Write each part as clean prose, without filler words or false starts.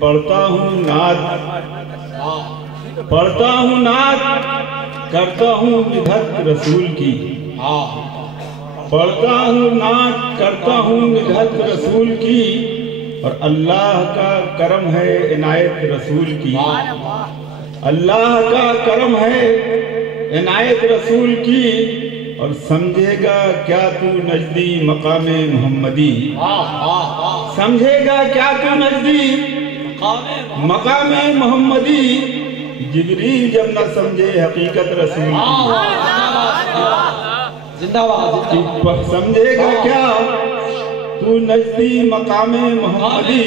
پڑھتا ہوں نعت کرتا ہوں مدحت رسول کی، پڑھتا ہوں نعت کرتا ہوں مدحت رسول کی، اور اللہ کا کرم ہے عنایت رسول کی، اللہ کا کرم ہے عنایت رسول کی، اور سمجھے گا کیا تو نجدی مقام محمدی، سمجھے گا کیا تو نجدی مقام محمدی، جبریل جب نہ سمجھے حقیقت رسول کی، سمجھے گا کیا تو نجدی مقام محمدی،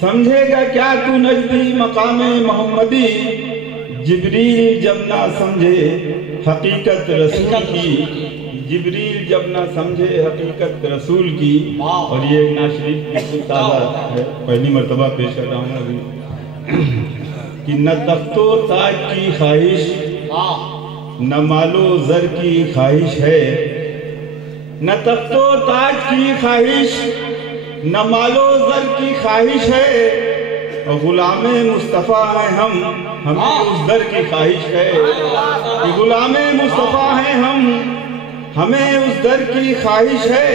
سمجھے گا کیا تو نجدی مقام محمدی، جبریل جب نہ سمجھے حقیقت رسول کی، جبریل جب نہ سمجھے حقیقت رسول کی۔ اور یہ ایک نعت شریف بالکل تازہ ہے، پہلی مرتبہ پیش کر رہا ہوں ابھی، کہ نہ تخت و تاج کی خواہش نہ مال و زر کی خواہش ہے، نہ تخت و تاج کی خواہش نہ مال و زر کی خواہش ہے، غلام مصطفیٰ ہیں ہم، ہمیں اس در کی خواہش ہے، غلام مصطفیٰ ہیں ہم، ہمیں اس در کی خواہش ہے،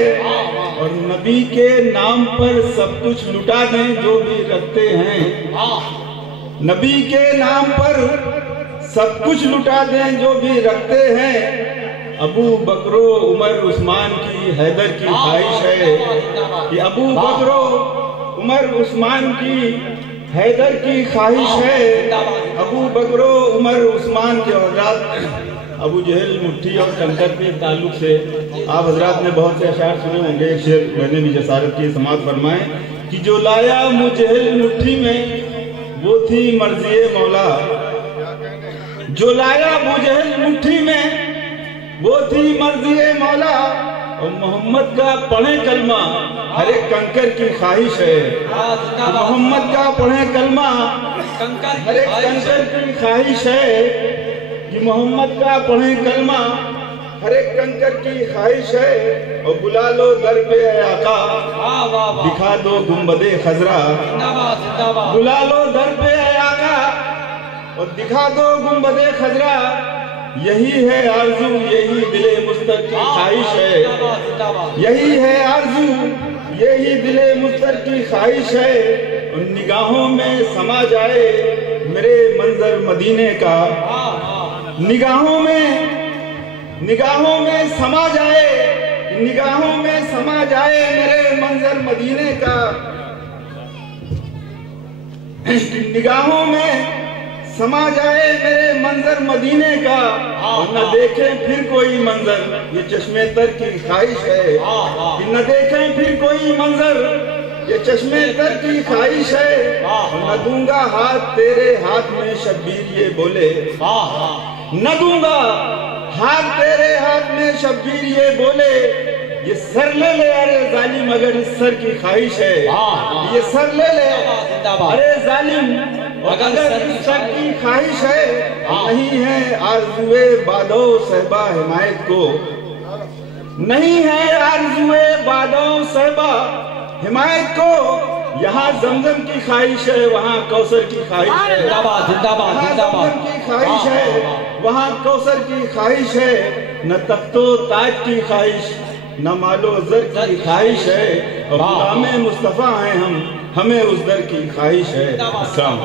اور نبی کے نام پر سب کچھ لٹا دیں جو بھی رکھتے ہیں، نبی کے نام پر سب کچھ لٹا دیں جو بھی رکھتے ہیں، ابو بکر و عمر عثمان کی حیدر کی خواہش ہے، کہ ابو بکر و عمر عثمان کی حیدر کی خواہش ہے، ابو بکر و عمر عثمان کے حضرات ابو جہل مٹھی اور کنکر کے تعلق سے آپ حضرات نے بہت سے اشعار سنے ہوں گے، ایک شعر میں نے بھی جسارت کی سماعت فرمائیں کہ جو لایا مجھل مٹھی میں وہ تھی مرضی مولا، جو لایا مجھل مٹھی میں وہ تھی مرضی مولا، اور محمد کا پڑھیں کلمہ ہر ایک کنکر کی خواہش ہے، محمد کا پڑھیں کلمہ ہر ایک کنکر کی خواہش ہے، کہ محمد کا پڑھیں کلمہ ہر ایک کنکر کی خواہش ہے، اور بلا لو در پہ اے آقا دکھا دو گنبد خضرا، بلا لو در پہ اے آقا اور دکھا دو گنبد خضرا، یہی ہے آرزو یہی دل مستر کی خواہش ہے، یہی ہے آرزو یہی دل مستر کی خواہش ہے، ان نگاہوں میں سما جائے میرے منظر مدینے کا، نگاہوں میں سما جائے، نگاہوں میں سما جائے میرے منظر مدینے کا، نگاہوں میں سما جائے میرے منظر مدینے کا، اور نہ دیکھیں پھر کوئی منظر یہ چشمے تر کی خواہش ہے، کہ نہ دیکھیں پھر کوئی منظر یہ چشمے تر کی خواہش ہے، اور نہ دوں گا ہاتھ تیرے ہاتھ میں شبیر یہ بولے، نہ دوں گا ہاتھ تیرے ہاتھ میں شبیر یہ بولے، یہ سر لے لے ارے ظالم اگر اس سر کی خواہش ہے، یہ سر لے لے ارے ظالم اگر اس سر کی خواہش ہے، نہیں ہے آرزوئے بادو صحبہ حمایت کو، نہیں ہے آرزوئے بادو صحبہ حمایت کو، یہاں زمزم کی خواہش ہے وہاں کوثر کی خواہش ہے، یہاں زمزم کی خواہش ہے وہاں کوثر کی خواہش ہے، نہ تخت و تاج کی خواہش نہ مال و زر کی خواہش ہے، اور غلام مصطفیٰ ہیں ہم، ہمیں اس در کی خواہش ہے۔ السلام